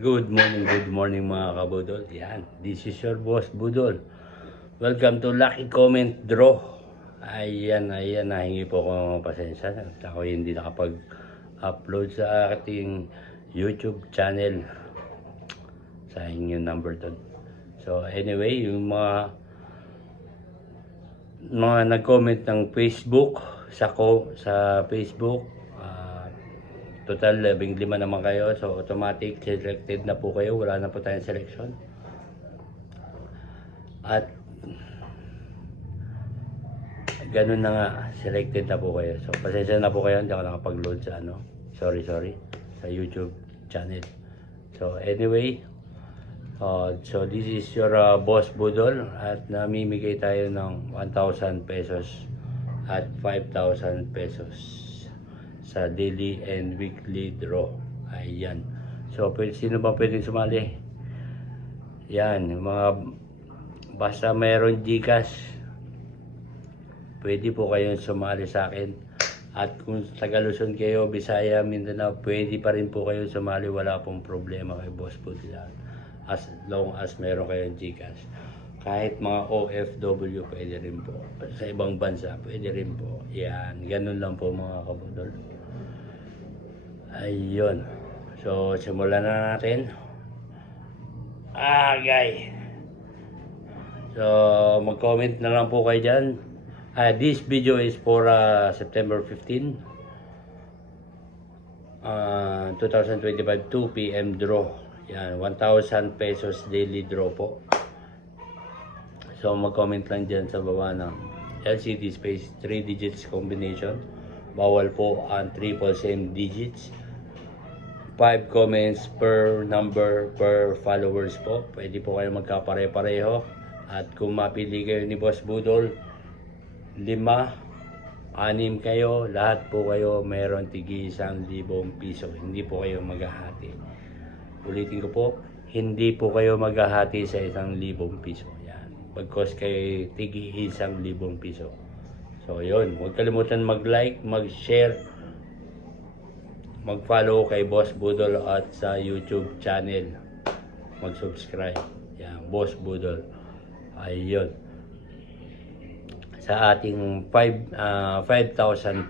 Good morning mga kabudol. Yan, this is your boss Budol. Welcome to Lucky Comment Draw. Ayan, nahingi po ko pasensya. Ako hindi nakapag-upload sa ating YouTube channel. Sayang yung number doon. So anyway, yung mga nag-comment ng Facebook, sa Facebook, total 15 naman kayo, so automatic selected na po kayo, wala na po tayong selection. At ganun na nga, selected na po kayo. So pasensya na po kayo, hindi ako nakapag-load sa sorry, sa YouTube channel. So anyway, so this is your boss Budol, at namimigay tayo ng 1,000 pesos at 5,000 pesos sa daily and weekly draw. Ayan. So sino ba pwedeng sumali? Yan, basta mayroon GCash, pwede po kayong sumali sa akin. At kung taga Luzon kayo, Bisaya, Mindanao, pwede pa rin po kayong sumali, wala pong problema kay Boss Budol, as long as meron kayong GCash. Kahit mga OFW, pwede rin po. Sa ibang bansa, pwede rin po. Yan, ganun lang po mga kabudol. Ayun. So, simulan na natin. Guys. So, mag-comment na lang po kayo dyan. This video is for September 15, 2025, 2 p.m. draw. Yan, 1,000 pesos daily draw po. So, mag-comment lang dyan sa baba ng LCD space 3 digits combination. Bawal po ang triple same digits. 5 comments per number per followers po. Pwede po kayo magkapare-pareho. At kung mapili kayo ni Boss Budol, 5, 6 kayo, lahat po kayo meron tigi 1,000 piso. Hindi po kayo maghahati. Ulitin ko po, hindi po kayo maghahati sa 1,000 piso. Yan. Pag-cost kayo tigi 1,000 piso. So yun, huwag kalimutan mag-like, mag-share, mag-follow kay Boss Budol at sa YouTube channel. Mag-subscribe. Yan, Boss Budol. Ayun. Sa ating 5,000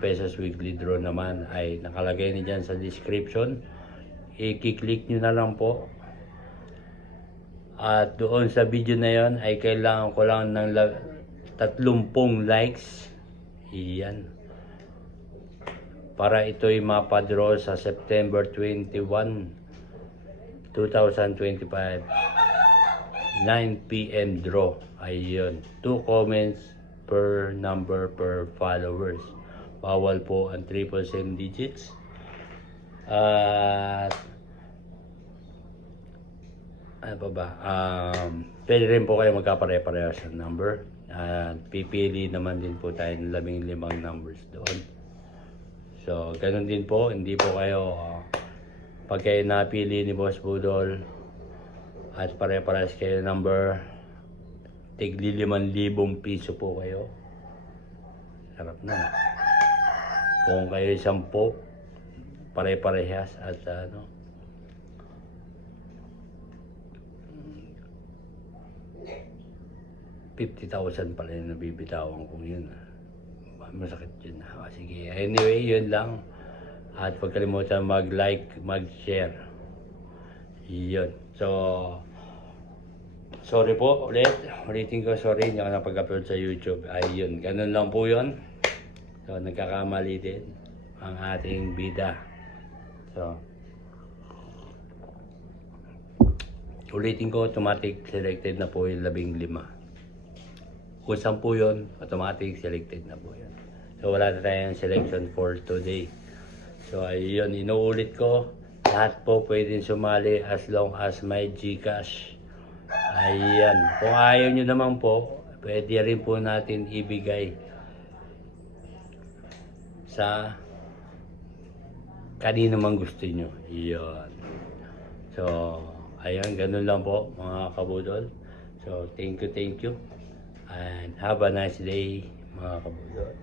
pesos weekly draw naman ay nakalagay na dyan sa description. I-click nyo na lang po. At doon sa video na yon ay kailangan ko lang ng 30 likes. Iyan. Para ito'y mapadraw sa September 21, 2025, 9 p.m. draw. Ayun. 2 comments per number per followers. Bawal po ang triple same digits. At ano pa ba? Pwede rin po kayo magkapare-pareho sa number. Pipili naman din po tayo ng 15 numbers doon. So, ganun din po. Hindi po kayo, pag kayo napili ni Boss Budol at pare-parehas kayo number, tigli 5,000 piso po kayo. Sarap na. Kung kayo 10, pare-parehas at 50,000 pala yung nabibitawan kong yun. Masakit yun. Sige, anyway, yun lang. At huwag kalimutan mag-like, mag-share. Yun. So, sorry po ulit. Ulitin ko, sorry, hindi ako napag-upload sa YouTube. Ayun, ganun lang po yun. So, nagkakamali din ang ating bida. So, ulitin ko, automatic selected na po yung 15. Kung 10 yun, automatic selected na po yun. So, wala na tayong selection for today. So, ayun, inuulit ko. Lahat po pwedeng sumali as long as may GCash. Ayan. Kung ayaw nyo naman po, pwede rin po natin ibigay sa kanino man gusto nyo. Ayan. So, ayun, ganun lang po mga kabudol. So, thank you. And have a nice day mga kabudol.